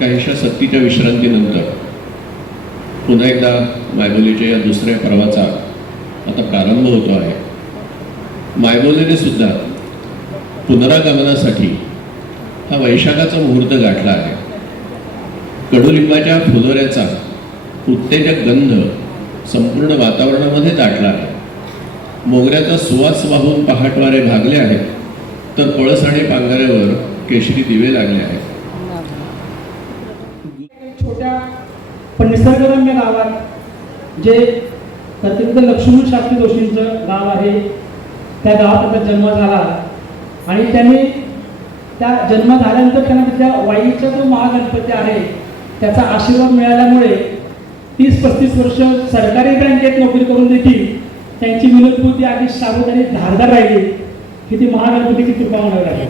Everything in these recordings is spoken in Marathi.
काहीशा सक्तीच्या विश्रांतीनंतर पुन्हा एकदा मायबोलीच्या या दुसऱ्या पर्वाचा आता प्रारंभ होतो आहे. मायबोलीने सुद्धा पुनरागमनासाठी हा वैशाखाचा मुहूर्त गाठला आहे. कडुलिंबाच्या फुलोऱ्याचा उत्तेजक गंध संपूर्ण वातावरणामध्ये दाटला आहे. मोगऱ्याचा सुवास वाहून पहाटवारे भागले आहेत, तर पळस आणि पांघऱ्यावर केशरी दिवे लागले आहेत. छोट्या पण निसर्गरम्य गावात जे प्रतिनिधी लक्ष्मण शास्त्री जोशींचं गाव आहे, त्या गावात त्याचा जन्म झाला आणि त्यांनी त्या जन्म झाल्यानंतर त्यांना तिथल्या वाईचा जो महागणपती आहे त्याचा आशीर्वाद मिळाल्यामुळे 30-35 वर्ष सरकारी बँकेत नोकरी करून देखील त्यांची विनोदबुद्धी अगदी शाबूत आणि धारदार राहिली की ती महागणपतीची कृपा होणार आहे.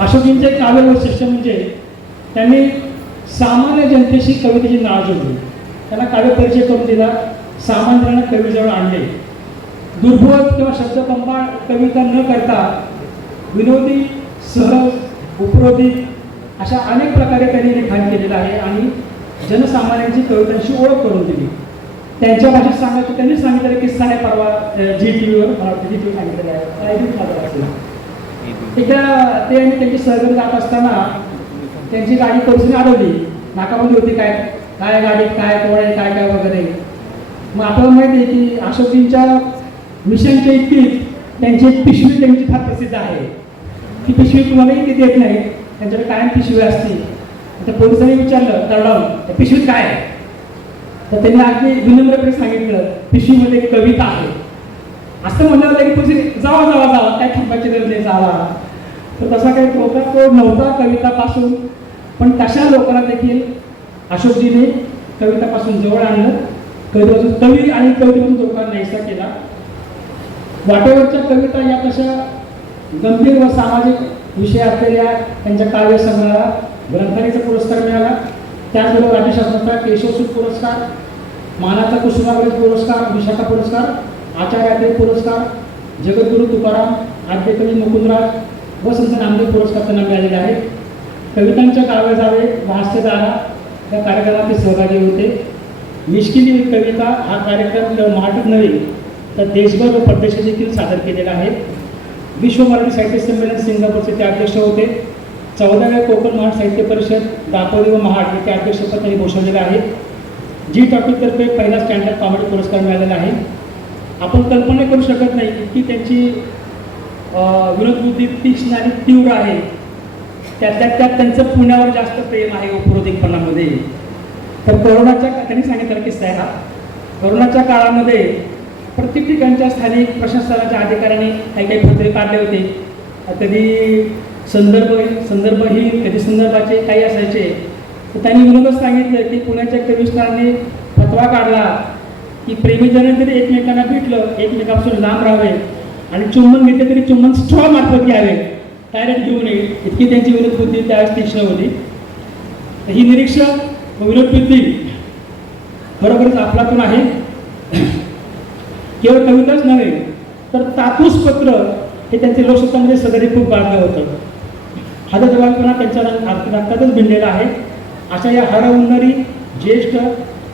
अशोकींचे काव्य वैशिष्ट्य म्हणजे त्यांनी सामान्य जनतेशी कवितेची नाळ जोडली, त्यांना काव्य परिचय करून दिला, सामान्यांना कवीजवळ आणले. दुर्बोध किंवा शब्दकंबा कविता न करता विनोदी, सहज, उपरोधी अशा अनेक प्रकारे त्यांनी लिखाण केलेलं आहे आणि जनसामान्यांची कवितांशी ओळख करून दिली. त्यांच्या भाषेत सांगायचं त्यांनी सांगितलेला किस्सा आहे परवा जी टीव्हीवर सांगितलेला आहे. एकदा ते आणि त्यांची सहकारी जात असताना त्यांची गाडी पोलिसांनी अडवली. नाकाबंदी होती, काय काय गाडीत काय कोण आहे काय काय वगैरे. मग आपल्याला माहिती आहे की अशोकींच्या मिशनच्या इतकीच त्यांची एक पिशवी त्यांची फार प्रसिद्ध आहे. ती पिशवी तुम्हालाही ती देत नाही, त्यांच्याकडे कायम पिशवी असते. तर पोलिसांनी विचारलं दरडावून, त्या पिशवीत काय आहे? तर त्यांनी अगदी विनम्रपणे सांगितलं पिशवीमध्ये एक कविता आहे. असं म्हणलं की पोलिस जावा जावा जावा काय थांबायची गरज नाही, जावा. तर तसा काही धोका तो नव्हता कवितापासून, पण तशा लोकांना देखील अशोकजीने कवितापासून जवळ आणलं. कवितेपासून कवी आणि कवितेपासून लोकांना नाहीसा केला. वाटेवरच्या कविता या कशा गंभीर व सामाजिक विषय असलेल्या त्यांच्या काव्यसंग्रहाला ग्रंथालयाचा पुरस्कार मिळाला. त्याचबरोबर राज्य शासनाचा केशवसूत पुरस्कार, मानाचा कुसुमाग्रज पुरस्कार, विशाखा पुरस्कार, आचार्य पुरस्कार, जगद्गुरु तुकाराम, आद्यकवी मुकुंदराज व संत नामदेव पुरस्कार त्यांना मिळालेले आहेत. कवितांच्या काव्य जावे हास्यधारा या कार्यक्रमात ते सहभागी होते. मिश्किली कविता हा कार्यक्रम केवळ महाराष्ट्रात नव्हे तर देशभर व परदेशात देखील सादर केलेला आहे. विश्व मराठी साहित्य संमेलन सिंगापूरचे ते अध्यक्ष होते. 14व्या कोकण महान साहित्य परिषद दापोली व महाड येथे अध्यक्षपद त्यांनी भूषवलेले आहे. जी टॉपिकतर्फे पहिला स्टँडर्ड कॉमेडी पुरस्कार मिळालेला आहे. आपण कल्पना करू शकत नाही की त्यांची विनोदबुद्धी तीक्ष्ण आणि तीव्र आहे. त्यात त्यांचं पुण्यावर जास्त प्रेम आहे उपरोधिकपणामध्ये. तर कोरोनाच्या त्यांनी सांगितलं किस्सा आहे हा. कोरोनाच्या काळामध्ये प्रत्येक ठिकाणच्या स्थानिक प्रशासनाच्या अधिकाऱ्यांनी काही काही पत्रे काढले होते. कधी संदर्भहीन कधी संदर्भाचे काही असायचे. तर त्यांनी विनोदच सांगितलं की पुण्याच्या कविस्थानाने फतवा काढला की प्रेमीजन जरी एकमेकांना भेटलं एकमेकापासून लांब राहावे आणि चुंबन घेतले तरी चुंबन स्ट्रॉ मार्फत घ्यावे, डायरेक्ट घेऊ नये. इतकी त्यांची विनोदबुद्धी त्यावेळेस तीक्ष्ण होती. ही निरीक्षक विनोदबुद्धी बरोबरच आपलातून आहे. केवळ कविताच नव्हे तर तापूस पत्र हे त्यांच्या लोकशास्त्रामध्ये सदैव खूप गाजलं होतं. हा जबाबदारपणा त्यांच्या रक्तातच भिनलेला आहे. अशा या हरहुन्नरी ज्येष्ठ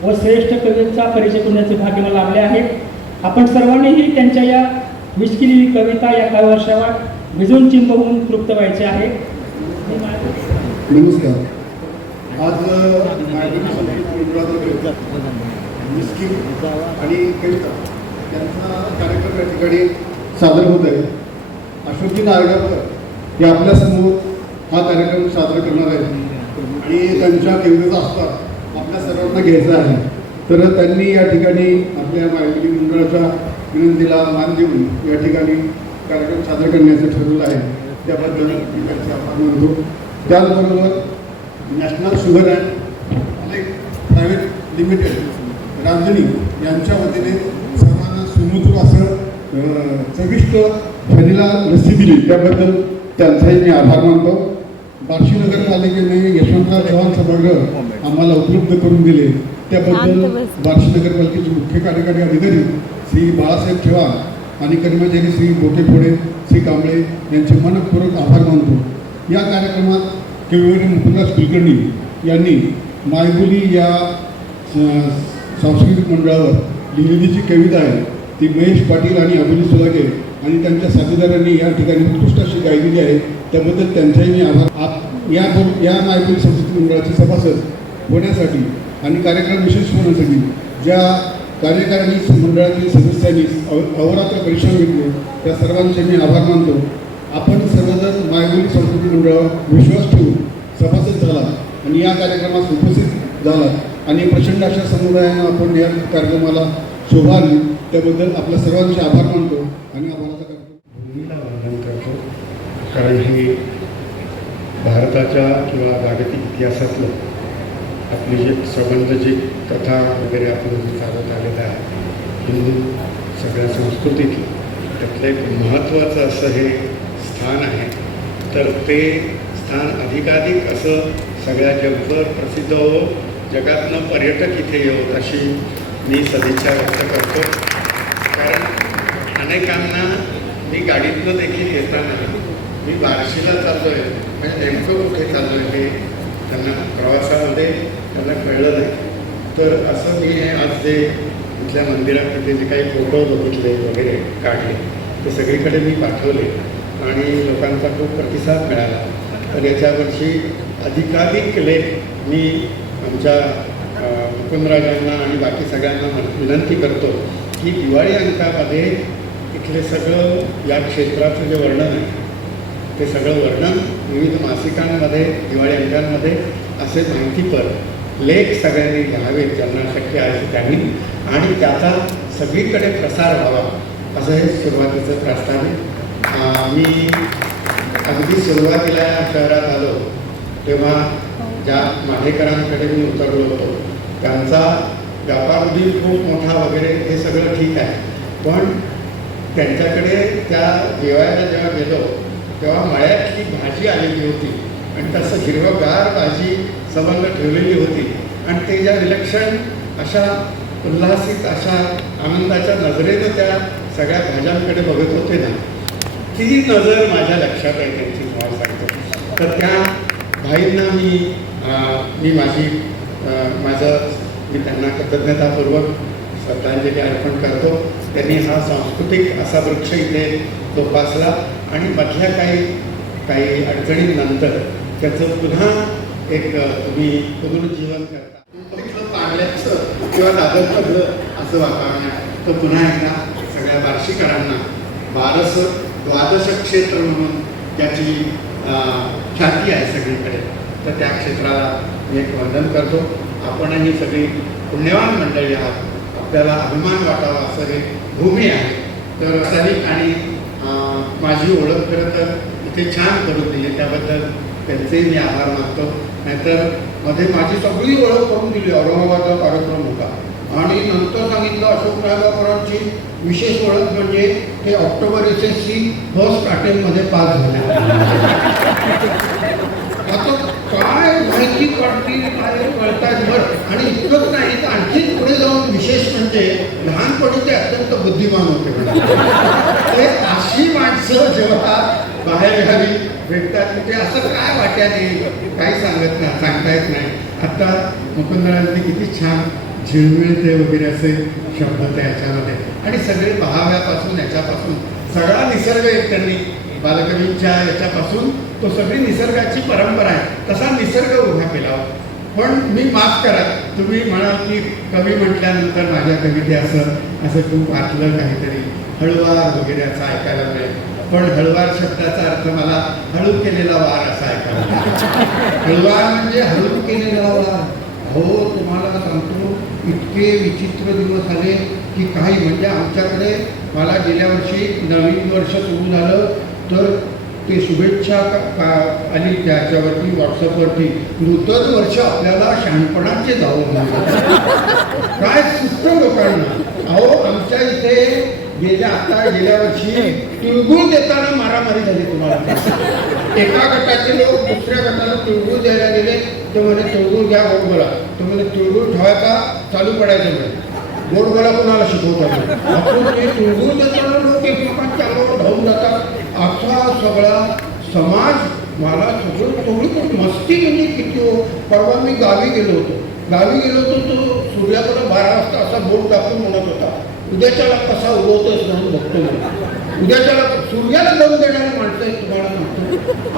व श्रेष्ठ कवीचा परिचय करण्याचे भाग्य मला लाभले आहे. आपण सर्वांनीही त्यांच्या या मिश्किली कविता या काव्यवर्षावर भिजून चिंब होऊन तृप्त व्हायचे आहे. नमस्कार. आज मिश्किल आणि कविता त्यांचा कार्यक्रम या ठिकाणी सादर होत आहे. अशोकजी नारगावकर हे आपल्यासमोर हा कार्यक्रम सादर करणार आहेत आणि त्यांच्या कवितेचा आस्वाद आपल्या सर्वांना घ्यायचा आहे. तर त्यांनी या ठिकाणी आपल्या मायबोली मंडळाच्या विनंतीला मान देऊन या ठिकाणी कार्यक्रम सादर करण्याचं ठरवलं आहे. त्याबद्दल मी त्यांचे आभार मानतो. त्याचबरोबर national sugar and private limited Ranjani यांच्या वतीने सर्वांना सुमधुर असं चविष्ट व्हॅनिला लस्सी दिली, त्याबद्दल त्यांचाही मी आभार मानतो. बार्शी नगरपालिकेने यशवंतराव चव्हाण सभागृह आम्हाला उपलब्ध करून दिले, त्याबद्दल बार्शी नगरपालिकेचे मुख्य कार्यकारी अधिकारी श्री बाळासाहेब चव्हाण आणि कर्मचारी श्री बोकेफोडे, श्री कांबळे यांचे मनपूर्वक आभार मानतो. या कार्यक्रमात कविवर्य मुकुंदराज कुलकर्णी यांनी मायबोली या सांस्कृतिक मंडळावर लिहिलेली जी कविता आहे ती महेश पाटील आणि अबोली सुलागे आणि त्यांच्या साथीदारांनी या ठिकाणी उत्कृष्ट अशी गायलेली आहे. त्याबद्दल त्यांचाही मी आभार. या मायबोली सांस्कृतिक मंडळाचे सभासद होण्यासाठी आणि कार्यक्रम विशेष होण्यासाठी ज्या कार्यकारिणी मंडळातील सदस्यांनी अहोरात्र परिश्रम घेतले त्या सर्वांचे मी आभार मानतो. आपण सर्वजण मायबोली सांस्कृतिक मंडळावर विश्वास ठेवून सभासद झाला आणि या कार्यक्रमास उपस्थित झाला आणि प्रचंड अशा समुदायानं आपण या कार्यक्रमाला शोभा आली त्याबद्दल आपल्या सर्वांचे आभार मानतो आणि आभाराचा कार्यक्रम भूमीला वंदन करतो. कारण हे भारताच्या किंवा जागतिक इतिहासातलं आपली जे संबंध जी कथा वगैरे आपलं जे चालत आलेलं आहे हिंदू सगळ्या संस्कृतीतलं त्यातलं एक महत्त्वाचं असं हे स्थान आहे. तर ते स्थान अधिकाधिक असं सगळ्या जगभर प्रसिद्ध हो, जगातनं पर्यटक इथे येवोत अशी मी सदिच्छा व्यक्त करतो. कारण अनेकांना मी गाडीतनं देखील येताना मी बार्शीला चाललो आहे म्हणजे नेमकं कुठे चाललो आहे हे त्यांना प्रवासामध्ये त्यांना कळलं नाही. तर असं मी हे आज जे इथल्या मंदिरात तिथे जे काही फोटो बघितले वगैरे काढले ते सगळीकडे मी पाठवले आणि लोकांचा खूप प्रतिसाद मिळाला. तर याच्यावरची अधिकाधिक लेख मी आमच्या मुकुंदराजांना आणि बाकी सगळ्यांना विनंती करतो की दिवाळी अंकामध्ये इथले सगळं या क्षेत्राचं जे वर्णन आहे ते सगळं वर्णन विविध मासिकांमध्ये दिवाळी अंकांमध्ये असे माहितीपर लेख सगळ्यांनी घ्यावेत ज्यांना शक्य आहे त्यांनी आणि त्याचा सगळीकडे प्रसार व्हावा असं हे सुरुवातीचं प्रस्ताव आहे. मी अगदी सुरुवातीला या शहरात आलो तेव्हा ज्या माढेकरांकडे मी उतरलो होतो त्यांचा व्यापार उद्योग खूप मोठा वगैरे हे सगळं ठीक आहे. पण त्यांच्याकडे त्या जेवायला जेव्हा गेलो तेव्हा मळ्यातली भाजी आलेली होती आणि तसं हिरवगार भाजी संबंध ठेवलेली होती आणि ते ज्या विलक्षण अशा उल्हासित अशा आनंदाच्या नजरेनं त्या सगळ्या भाज्यांकडे बघत होते ना ती नजर माझ्या लक्षात आहे त्यांची मला सांगतो. तर त्या भाईंना मी मी त्यांना कृतज्ञतापूर्वक श्रद्धांजली अर्पण करतो. त्यांनी हा सांस्कृतिक असा वृक्ष इथे जोपासला आणि मधल्या काही अडचणींनंतर त्याचं पुन्हा एक तुम्ही पुनरुज्जीवन करता. इथलं पांगल्याचं किंवा दादरचं घर असं वातावरण आहे. तो पुन्हा एकदा सगळ्या बार्शीकरांना द्वादश क्षेत्र म्हणून त्याची ख्याती आहे सगळीकडे तर त्या क्षेत्राला मी एक वंदन करतो. आपणही सगळी पुण्यवान मंडळी आहात. आपल्याला अभिमान वाटावा असं हे भूमी आहे. तर असावी आणि माझी ओळख खरं तर इथे छान करून दिली त्याबद्दल त्यांचेही मी आभार मानतो. नाहीतर मध्ये माझी सगळी ओळख करून दिली. औरंगाबादचा कार्यक्रम होता आणि नंतर सांगितलं अशोक नागावकरांची विशेष ओळख म्हणजे ते ऑक्टोबर SSC फर्स्ट अटेम्प्टमध्ये पास झाले. आता काय माहिती पडतील काय कळतात बरं. आणि इतकंच नाही तर आणखी पुढे जाऊन विशेष म्हणजे लहानपणी ते अत्यंत बुद्धिमान होते. ते अशी माणसं जेव्हा बाहेर घावी भेटतात म्हणजे असं काय वाट्यात येईल काही सांगता येत नाही. आता मुकुंदराजांनी किती छान झिळमिळते वगैरे असे शब्द त्याच्यामध्ये आणि सगळे पहाव्यापासून याच्यापासून सगळा निसर्ग एक त्यांनी बालकवींच्या याच्यापासून तो सगळी निसर्गाची परंपरा आहे तसा निसर्ग उभा केला. पण मी माफ करा तुम्ही म्हणाल की कवी म्हटल्यानंतर माझ्या कविते असं खूप आतलं काहीतरी हळुवार वगैरे असं ऐकायला मिळेल. पण हळुवार शब्दाचा अर्थ मला हळू केलेला वार असा ऐकायला. हळुवार म्हणजे हळू केलेला वार. हो तुम्हाला सांगतो इतके विचित्र दिवस आले की काही म्हणजे आमच्याकडे मला गेल्या वर्षी नवीन वर्ष सुरू झालं तर ते शुभेच्छा आली त्याच्यावरती व्हॉट्सअपवरती नूतन वर्ष आपल्याला शहाणपणाचे जाऊ काय सुस्त लोकांना. अहो आमच्या इथे गेल्या वर्षी तिळगुळ देताना मारामारी झाली. तुम्हाला एका गटाचे लोक दुसऱ्या गटाला तिळगुळ द्यायला गेले ते म्हणे तिळगुळ घ्या गोड बोला. तो म्हणे तिळगुळ ठेवायचा चालू पडायचं म्हणे गोड बोला कोणाला शिकवतात. आपण ते तिळगुळ देताना लोक एकमेकांच्या अंगावर धावून जातात. असा सगळा समाज मला सगळी मस्ती म्हणजे किती हो. परवा मी गावी गेलो होतो तो सूर्याकडे 12 वाजता असा बोट टाकून म्हणत होता, उद्याच्याला कसा उगवतोस म्हणून बघतो म्हणून. उद्याच्याला सूर्याला दम देणारे माणसं आहेत तुम्हाला म्हणतो.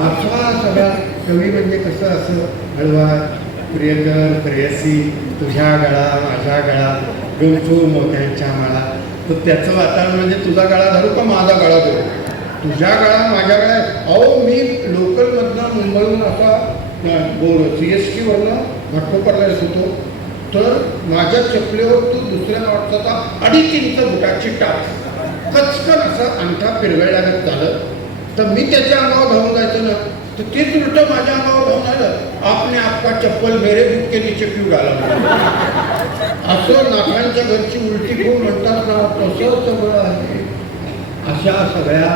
असा सगळा कवी म्हणजे कसं असं हळवा प्रियकर प्रेयसी तुझ्या गळा माझ्या गळा गुंफू मोत्यांच्या माळा. तर त्याचं वातावरण म्हणजे तुझा गळा धरू का माझा गळा धरू, तुझ्या गळा माझ्या गळा. अहो मी लोकलमधनं मुंबईहून असा CST वरनं घाटकोपरला येत होतो, तर माझ्या चपलेवर तू दुसऱ्या वाटचा 2.5 इंच बुटाची टाच कचकन असं अंगठा फिरवायलागत झालं. तर मी त्याच्या अंगावर धावून जायचं ना, तर तेच उलट माझ्या अंगावर धावून आलं, आपने आपका चप्पल मेरे बुक के नीचे क्यों डाला. असं नाकांच्या घरची उलटी खूप म्हणतात ना, तसं सगळं आहे. अशा सगळ्या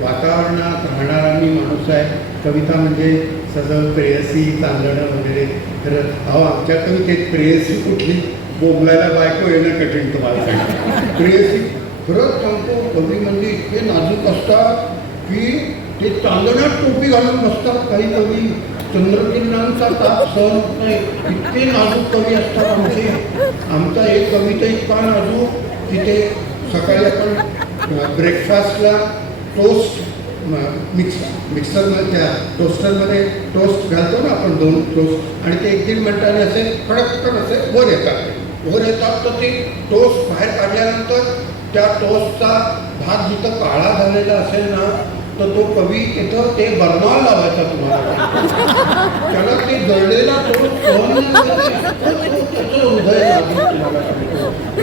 वातावरणात राहणारा मी माणूस आहे. कविता म्हणजे सजल प्रेयसी चांदणं वगैरे. तर अहो आमच्या कवितेत प्रेयसी कुठली, बोबलायला बायको येणं कठीण तुम्हाला सांगतो. प्रेयसी खरंच सांगतो, कवी म्हणजे इतके नाजूक असतात की ते चांदण्यात टोपी घालून बसतात. काही कवी चंद्रकिरणांचा ताप सहन होत नाही, इतके नाजूक कवी असतात आमचे. आमचा एक कविता इतका नाजूक की ते सकाळी आपण ब्रेकफास्टला टोस्ट मिक्सरमध्ये त्या टोस्टरमध्ये टोस्ट घालतो ना आपण 2 टोस्ट, आणि ते 1-1.5 मिनिटाने असे कडककन असे वर येतात. तर ते टोस्ट बाहेर काढल्यानंतर त्या टोस्टचा भाग जिथं काळा झालेला असेल ना, तर तो कवी तिथं ते बर्नॉल लावायचा तुम्हाला. त्याला ते जळलेला टोस्ट सहन त्याचं हृदय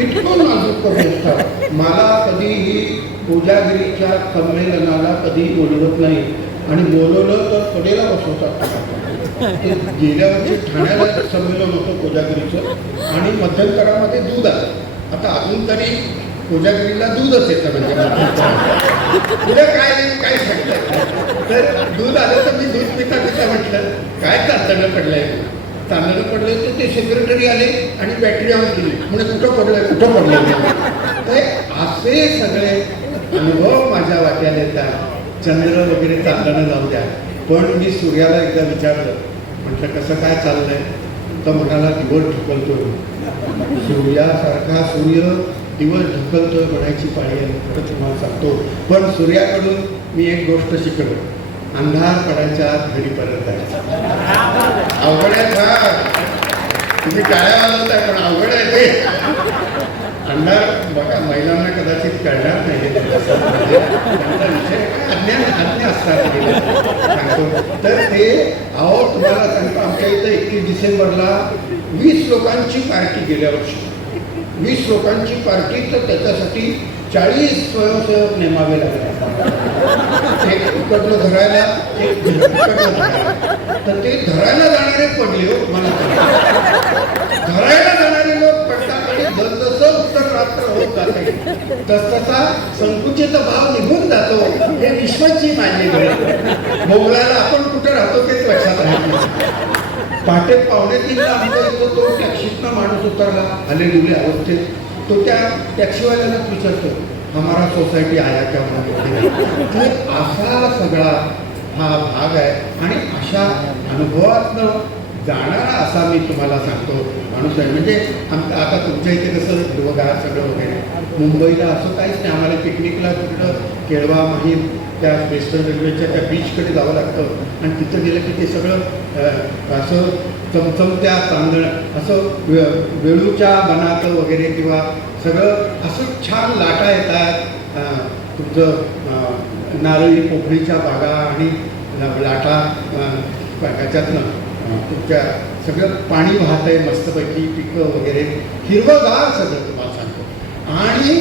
इतकं नाजूक कवी असतात. मला कधीही कोजागिरीच्या संमेलनाला कधी बोलवत नाही, आणि बोलवलं तर कडेला बसवतात. ते गेल्या वर्षी ठाण्याला संमेलन होतं कोजागिरीचं, आणि मध्यंतरामध्ये दूध आलं. आता अजून तरी कोजागिरीला दूधच येतं म्हणजे पुढे काय सांगतात. तर दूध आलं तर मी दूध पिता म्हटलं काय चांदणं पडलंय. चांदणं पडलं तर ते सेक्रेटरी आले आणि बॅटरी ऑन केली, म्हणजे कुठं पडलंय. तर असे सगळे अनुभव माझ्या वाट्याला येतात. चंद्र वगैरे चांदणं जाऊ द्या, पण मी सूर्याला एकदा विचारलं, म्हटलं कसं काय चाललंय. तर म्हणाला दिवस ढकलतोय. सूर्यासारखा सूर्य दिवस ढकलतोय म्हणायची पाळी आहे. खरं तुम्हाला सांगतो, पण सूर्याकडून मी एक गोष्ट शिकलो, अंधार पडायच्या आत घरी परत जायचं. अवघड आहे. तुम्ही टाळ्या वाजवताय पण अवघड आहे ते. अंधार बघा महिलांना कदाचित कळणार नाही, त्यांचा विषय अज्ञान असतात सांगतो. तर ते अहो तुम्हाला सांगतो, आमच्या इथं 21 डिसेंबरला 20 लोकांची पार्टी गेल्या वर्षी, 20 लोकांची पार्टी. तर त्याच्यासाठी 40 स्वयंसेवक नेमावे लागले. एक इकडलं धरायला, एक इकडलं धरायला. तर ते धरायला जाणारे पडले हो. मला धरायला जाणारे लोक पडतात, आणि जसजसं उत्तर रात्र होत जाते तसतसा संकुचित भाव निघून जातो. हे विश्वाची माझी गरज. मोगलाला आपण कुठं राहतो तेच लक्षात राहतो. पहाटे 2:45ला आमच्या इथं तो टॅक्सीतनं माणूस उतरला आलेल्या अवस्थेत. तो त्या टॅक्सीवाल्यालाच विचारतो, हमारा सोसायटी आया क्या म्हणून. असा सगळा हा भाग आहे, आणि अशा अनुभवातनं जाणारा असा मी तुम्हाला सांगतो माणूस आहे. म्हणजे आता तुमच्या इथे कसं हिरवगार सगळं वगैरे, मुंबईला असं काहीच नाही. आम्हाला पिकनिकला तिकडं केळवा माहीम त्या वेस्टर्न रेल्वेच्या त्या बीचकडे जावं लागतं, आणि तिथं गेलं की ते सगळं असं चमचमत्या तांदळ असं वेळूच्या बनाचं वगैरे, किंवा सगळं असं छान लाटा येतात. तुमचं नारळी पोफळीच्या बागा आणि लाटा ह्याच्यातनं तुमच्या सगळं पाणी वाहत आहे मस्तपैकी, पिकं वगैरे हिरवंगार सगळं तुम्हाला सांगतो. आणि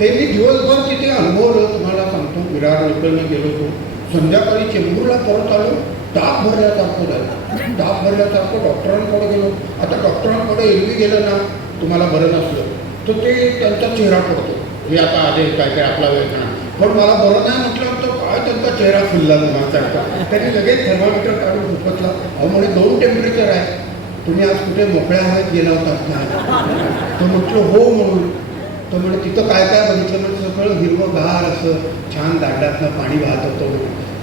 ते मी दिवसभर तिथे अनुभवलं तुम्हाला सांगतो. विरार लोकलनं गेलो होतो, संध्याकाळी चेंबूरला परत आलो, ताप भरल्यासारखं झालं. ताप भरल्यासारखं डॉक्टरांकडे गेलो. आता डॉक्टरांकडे एरवी गेलं ना, तुम्हाला बरं नसलं तर ते त्यांचा चेहरा पडतो, हे आता आले काय आपला वेळ नाही. पण मला बरं नाही म्हटलं तर काय त्यांचा चेहरा फुलला तुम्हाला सांगता. त्यांनी लगेच थर्मामीटर काढून झोपतला. अहो म्हणे 2 टेम्परेचर आहे, तुम्ही आज कुठे मोकळ्या हवेत गेला होतात ना. तर म्हटलं हो म्हणून. तो म्हणजे तिथं काय काय बघितलं म्हणजे सगळं हिरवंगार असं छान दांडातनं पाणी वाहत होतं.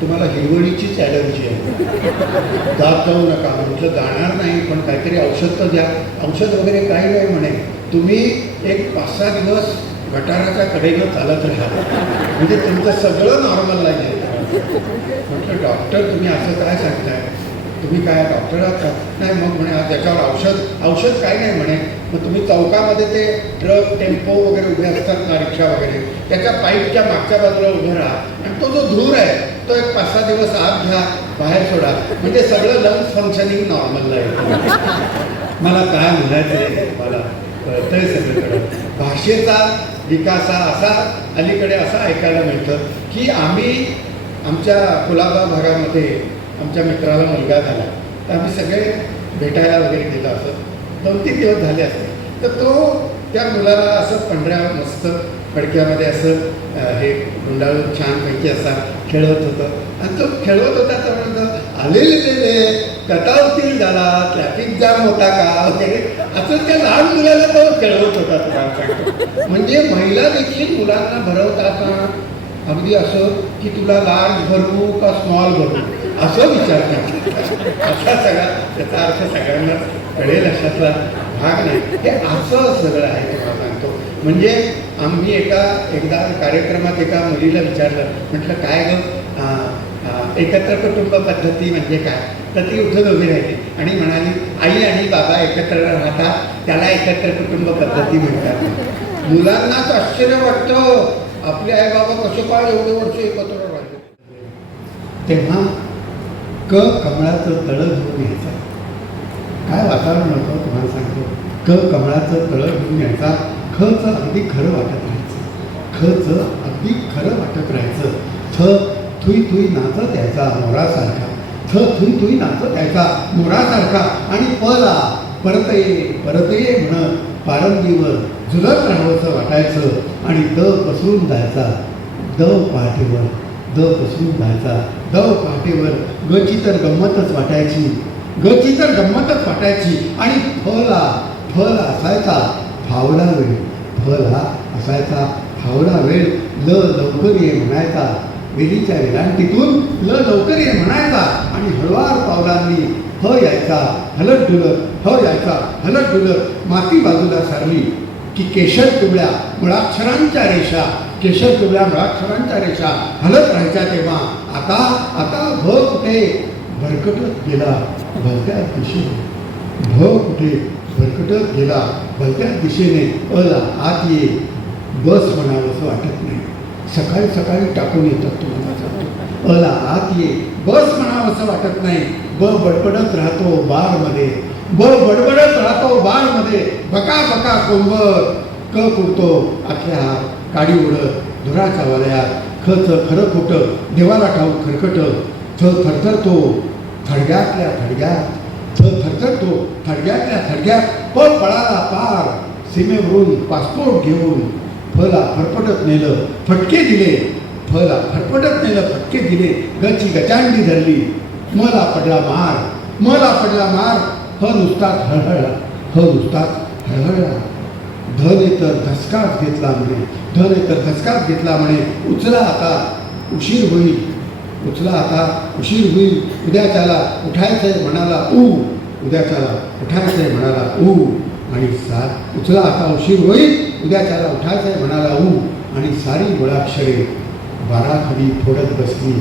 तुम्हाला हिरवळीचीच ॲलर्जी आहे, जात जाऊ नका. म्हटलं जाणार नाही, पण काहीतरी औषध तर द्या. औषध वगैरे काही नाही म्हणे, तुम्ही एक 5-6 दिवस गटाराच्या कडेनं चालत राहा, म्हणजे तुमचं सगळं नॉर्मल आहे. म्हटलं डॉक्टर तुम्ही असं काय सांगताय, तुम्ही काय डॉक्टर आहात का? नाही. मग म्हणे त्याच्यावर औषध काय नाही म्हणे. मग तुम्ही चौकामध्ये ते ट्रक टेम्पो वगैरे उभे असतात ना, रिक्षा वगैरे, त्याच्या पाईपच्या मागच्या बाजूला उभे राहा आणि तो जो धूर आहे तो एक 5-6 दिवस आत घ्या, बाहेर सोडा, म्हणजे सगळं लंग्स फंक्शनिंग नॉर्मलला येतं. मला काय म्हणायचं आहे, मला कळतंय सगळीकडं. भाषेचा विकासा असा अलीकडे असा ऐकायला मिळतं की आमच्या कुलाबा भागामध्ये आमच्या मित्राला मुलगा झाला, तर आम्ही सगळे भेटायला वगैरे गेलो. असं 2-3 दिवस झाले असते, तर तो त्या मुलाला असं पांढऱ्या मस्त फडक्यामध्ये असं हे गुंडाळून छानपैकी असा खेळवत होतं. आणि तो खेळवत होता तर म्हणतो आलेले कटावतील झाला, ट्रॅफिक जाम होता का वगैरे, असं त्या लहान मुलाला तो खेळवत होता. तुम्हाला म्हणजे महिला देखील मुलांना भरवताना अगदी असं की तुला लार्ज भरू का स्मॉल भरू असं विचारतात. असा सगळा त्याचा अर्थ सगळ्यांना कळेल अशातला भाग नाही. हे असं सगळं आहे तुम्हाला सांगतो. म्हणजे आम्ही एकदा कार्यक्रमात एका मुलीला विचारलं, म्हटलं काय गं एकत्र कुटुंब पद्धती म्हणजे काय, तर ती उठून उभी राहिली आणि म्हणाली आई आणि बाबा एकत्र राहतात, त्याला एकत्र कुटुंब पद्धती म्हणतात. मुलांनाच आश्चर्य वाटतं आपले आई बाबा कसे काय एवढे वर्ष एकत्र राहिले. तेव्हा कमळाचं तळं घेऊन यायचं. काय वातावरण होतं तुम्हाला सांगतो. कमळाचं तळं घेऊन यायचा. खचं अगदी खरं वाटत राहायचं. खचं अगदी खरं वाटत राहायचं. थुई थुई नाचत यायचा मोरासारखा. थुई थुई नाचत यायचा मोरासारखा. आणि पला परत ये म्हणत पारंबीवर झुलत राहावंसं वाटायचं. आणि पसरून जायचा दव पसरून जायचा. दव पहाटेवर गची तर गंमतच वाटायची. आणि फल असायचा फावला वेळ. लवकर ये म्हणायचा. वेलीच्या वेलांटीतून लवकर ये म्हणायचा. आणि हळवार पावलांनी यायचा हलत डुलत. माती बाजूला सारली की केशर पिवळ्या मुळाक्षरांच्या रेषा हलत राहायच्या. तेव्हा आता कुठे भरकटत गेला भलत्याच दिशेने. अला आत ये. बस म्हणावंसं वाटत नाही. सकाळी टाकून येतात तुम्हाला सांगतो. अला आत ये. बस म्हणावंसं वाटत नाही. बडबडत राहतो बारमध्ये. बका कोंबत कुरतो आतल्या हात काडी उडत धुराच्या वलयात. खचं खरं खोटं देवाला ठाऊक खरकट. थरथरतो थडग्यातल्या थडग्यात. पळाला पार सीमेवरून पासपोर्ट घेऊन. फला फरफटत नेलं फटके दिले. गची गचांडी धरली. मला पडला मार. नुसताच हळहळला. धने तर धसकाच घेतला म्हणे. उचला आता उशीर होईल. उद्याच्याला उठायचंय म्हणाला ऊ. आणि उचला आता उशीर होईल. उद्याच्याला उठायचंय म्हणाला ऊ. आणि सारी मुळाक्षरे बाराखडी फोडत बसली.